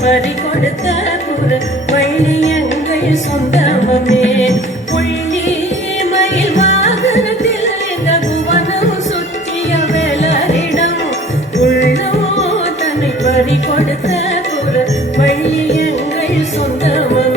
பறி கொடுத்த புற வழியங்கள் சொந்தமே புள்ளி மயில் வாகனத்தில் இந்த புவனம் சுற்றிய வேலரிடம் உள்ளோ தன்னை பறி கொடுத்த புற வழியங்கள் சொந்தமே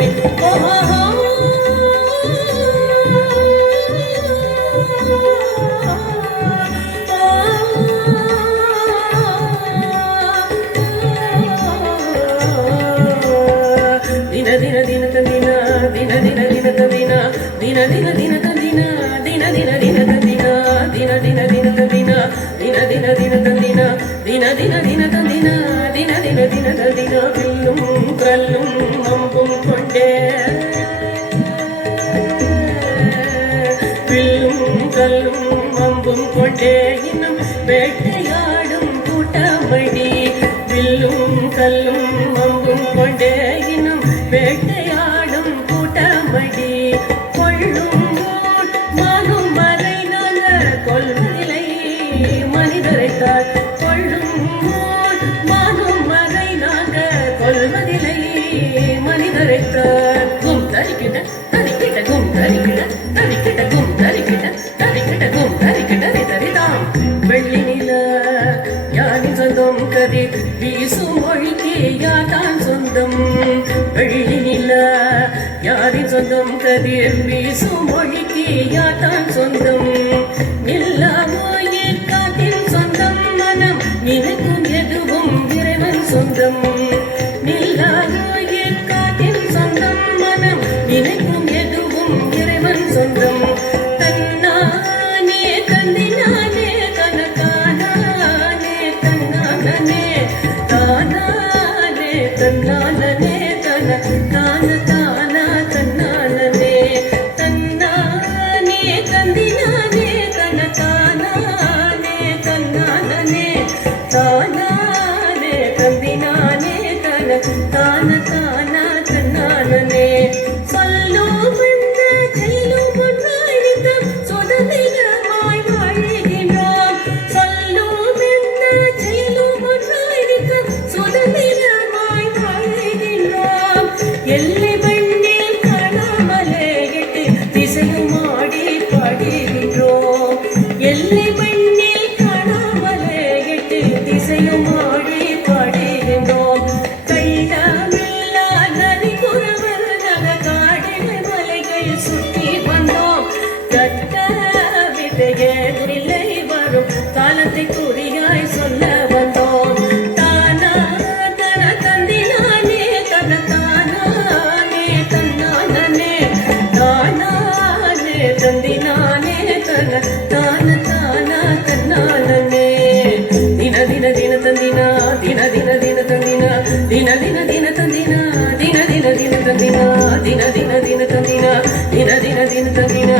இன்னும் வேட்டையாடும் கூட்டமடி வில்லும் கல்லும் அம்பும் கொண்டே இன்னும் வேட்டையாடும் கூட்டமடி கொள்ளும் மானும் வரை நாங்கள் கொள்வதில்லை மனிதரைத்தார் கொள்ளும் மானும் வரை நாங்கள் கொள்வதில்லை மனிதரைத்தார் கும் தரிக்கிட்ட தரிக்கிட்ட கும் தரிக்கிட்ட தரிக்கிட்ட கும் தரிக்கிட்ட தரிக்கிட்ட கும் தரிக்கிட்ட தரிதாம் வெள்ளி நில யாரின் சொந்தம் கதிர் வீசும் மொழிக்கு யாதான் சொந்தம் வெள்ளி நில யாரின் சொந்தம் கதிர் வீசும் மொழிக்கு யாதான் சொந்தம் நில்லாமோயே காத்தின் சொந்தம் மனம் நினைக்கும் எதுவும் இறைவன் சொந்தம் நில்லாமோயே காத்தின் சொந்தம் மனம் நினைக்கும் எதுவும் இறைவன் சொந்தம் காலத்தை குறியாய் சொல்ல வந்தோம் தானா தன தந்தினானே தன தானே தன்னானே தானே தந்தினானே தன தான தானா தன்னானே தின தின தின தந்தினா தின தின தின தந்தினா தின தின தின தந்தினா தின தின தின தந்தினா தின தின தின தந்தினா தின தின தின தந்தினா